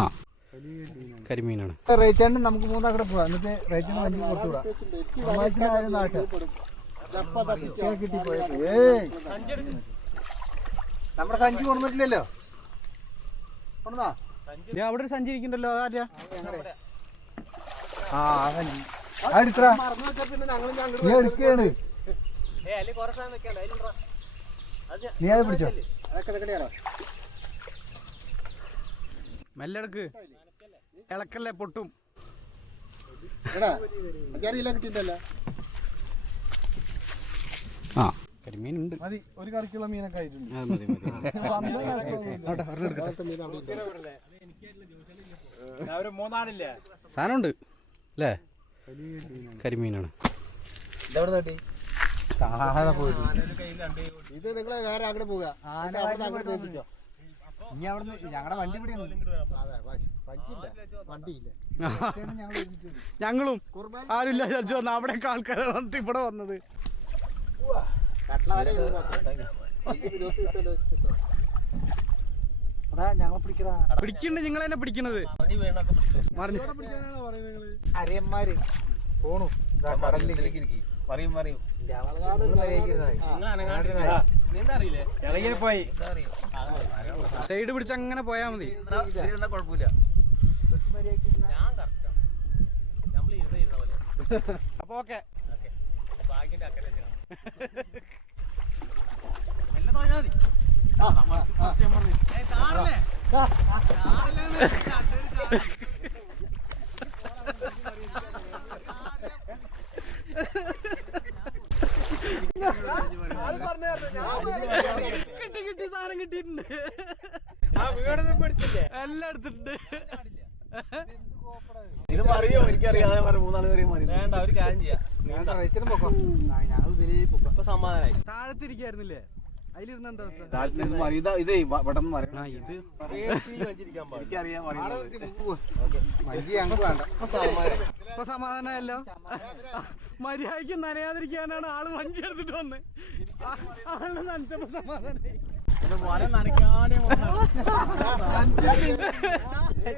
ആ കരിമീനാണ്. റേച്ചാണ്ട് നമുക്ക് മൂന്നാക്കടെ പോവാം. എന്നിട്ട് റേച്ചിന് വഞ്ചി കൊടുത്തുവിടാം. കിട്ടിപ്പോയത് നമ്മുടെ സഞ്ചി കൊണ്ടുവന്നിട്ടില്ലല്ലോ. കൊണ്ടുവന്നാ അവിടെ ഒരു സഞ്ചി ഇരിക്കണ്ടല്ലോ. ആ സഞ്ചി എടുക്കടാ. നീ എടുക്കുകയാണ്. നീ അത് പിടിച്ചോ. മെല്ലെ എടുക്ക്, ഇളക്കല്ലേ പൊട്ടും. ആ കരിമീൻ ഉണ്ട്. മതി, ഒരു കറിക്കുള്ള മീനൊക്കെ ആയിട്ടുണ്ട്. സാധനമുണ്ട് അല്ലേ? കരിമീനാണ്. ഇത് നിങ്ങളെ വേറെ അങ്ങോട്ട് പോവുക. ഇനി അവിടുന്ന് ഞങ്ങളുടെ വണ്ടി പിടിയാണ്. വണ്ടിയില്ല. ഞങ്ങളും ആരുമില്ല വിചാരിച്ചു വന്ന അവിടെയൊക്കെ ആൾക്കാരെ വന്നിട്ട് ഇവിടെ വന്നത്. പിടിക്കണ്ട്, നിങ്ങൾ തന്നെ പിടിക്കണത്. അരയന്മാര് പോണു കടലിലേക്ക്. സൈഡ് പിടിച്ച് അങ്ങനെ പോയാ മതി. കുഴപ്പമില്ല. അപ്പൊ ഓക്കെ. കിട്ടി സാധനം കിട്ടിയിട്ടുണ്ട്. എല്ലാം എടുത്തിട്ടുണ്ട്. ഇത് പറയോ? എനിക്കറിയാം. മൂന്നാല് പേരെയും വേണ്ട. ഒരു കാര്യം ചെയ്യാം. സമാധാനായി. താഴത്തിരിക്കായിരുന്നില്ലേ? അതിലിരുന്ന എന്താ അവസ്ഥ? ഇത് പെട്ടെന്ന് ഇപ്പൊ സമാധാനമല്ലോ. മര്യാദക്ക് നനയാതിരിക്കാനാണ് ആള് വഞ്ചി എടുത്തിട്ട് വന്ന്. ആള് നനച്ചപ്പോ സമാധാനായി.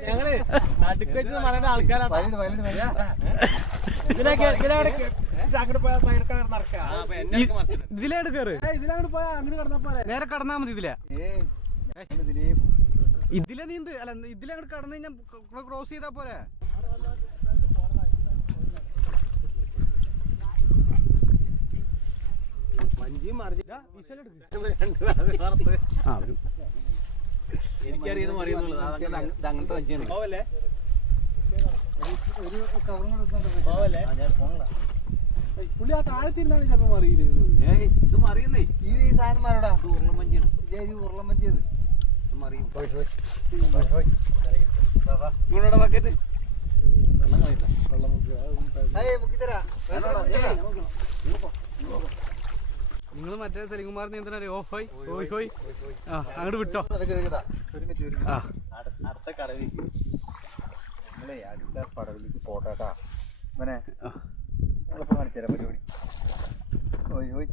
ഞങ്ങള് നടുക്ക് വെച്ച് മലയുടെ ആൾക്കാരാണ്. ഇതിലേട് കേറ്. ഇതിലങ്ങോട്ട് പോയാ അങ്ങനെ കടന്നാ പോലെ. നേരെ കടന്നാ മതി. ഇതിലെ നീന്ത്. അല്ല, ഇതിലങ്ങോട്ട് കടന്നു കഴിഞ്ഞാൽ ക്രോസ് ചെയ്താ പോലെ. എനിക്കറിയുന്ന അറിയുന്നുള്ളത് അങ്ങനത്തെ വഞ്ചിയാണ്. പുള്ളി ആ താഴത്തിരുന്നാണ് ചിലപ്പോ അറിയില്ല. ഇത് മറിയുന്നേ. ഈ സാധനന്മാരോടാ ഉരുളം വഞ്ചിയാണ്. ഉരുളം വഞ്ചിയത് മറിയും. നിങ്ങളുടെ ബക്കറ്റ് നിങ്ങൾ മറ്റേ സലിംകുമാർ നീന്തണ ഓ ഹോയ് ഹോയ് ഹോയ്. ആ അങ്ങോട്ട് വിട്ടോ. അടുത്ത കടവിലേക്ക് അടുത്ത പടവിലേക്ക് പോട്ടാ. ഇവനെ എളുപ്പം കാണിച്ചു തരാം പരിപാടി. ഹോയ് ഹോയ്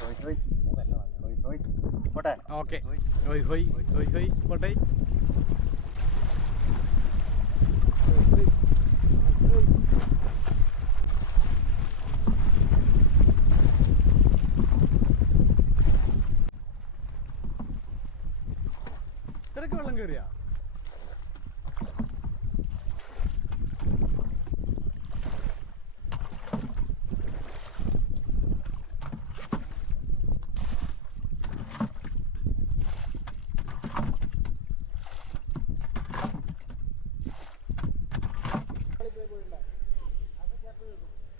ഹോയ് ഹോയ് ഹോയ് ഹോയ് പോട്ടെ. ഓക്കെ. ഹോയ് ഹോയ് ഹോയ് ഹോയ് പോട്ടെ. ഇത്രയ്ക്ക് വെള്ളം കയറിയാ?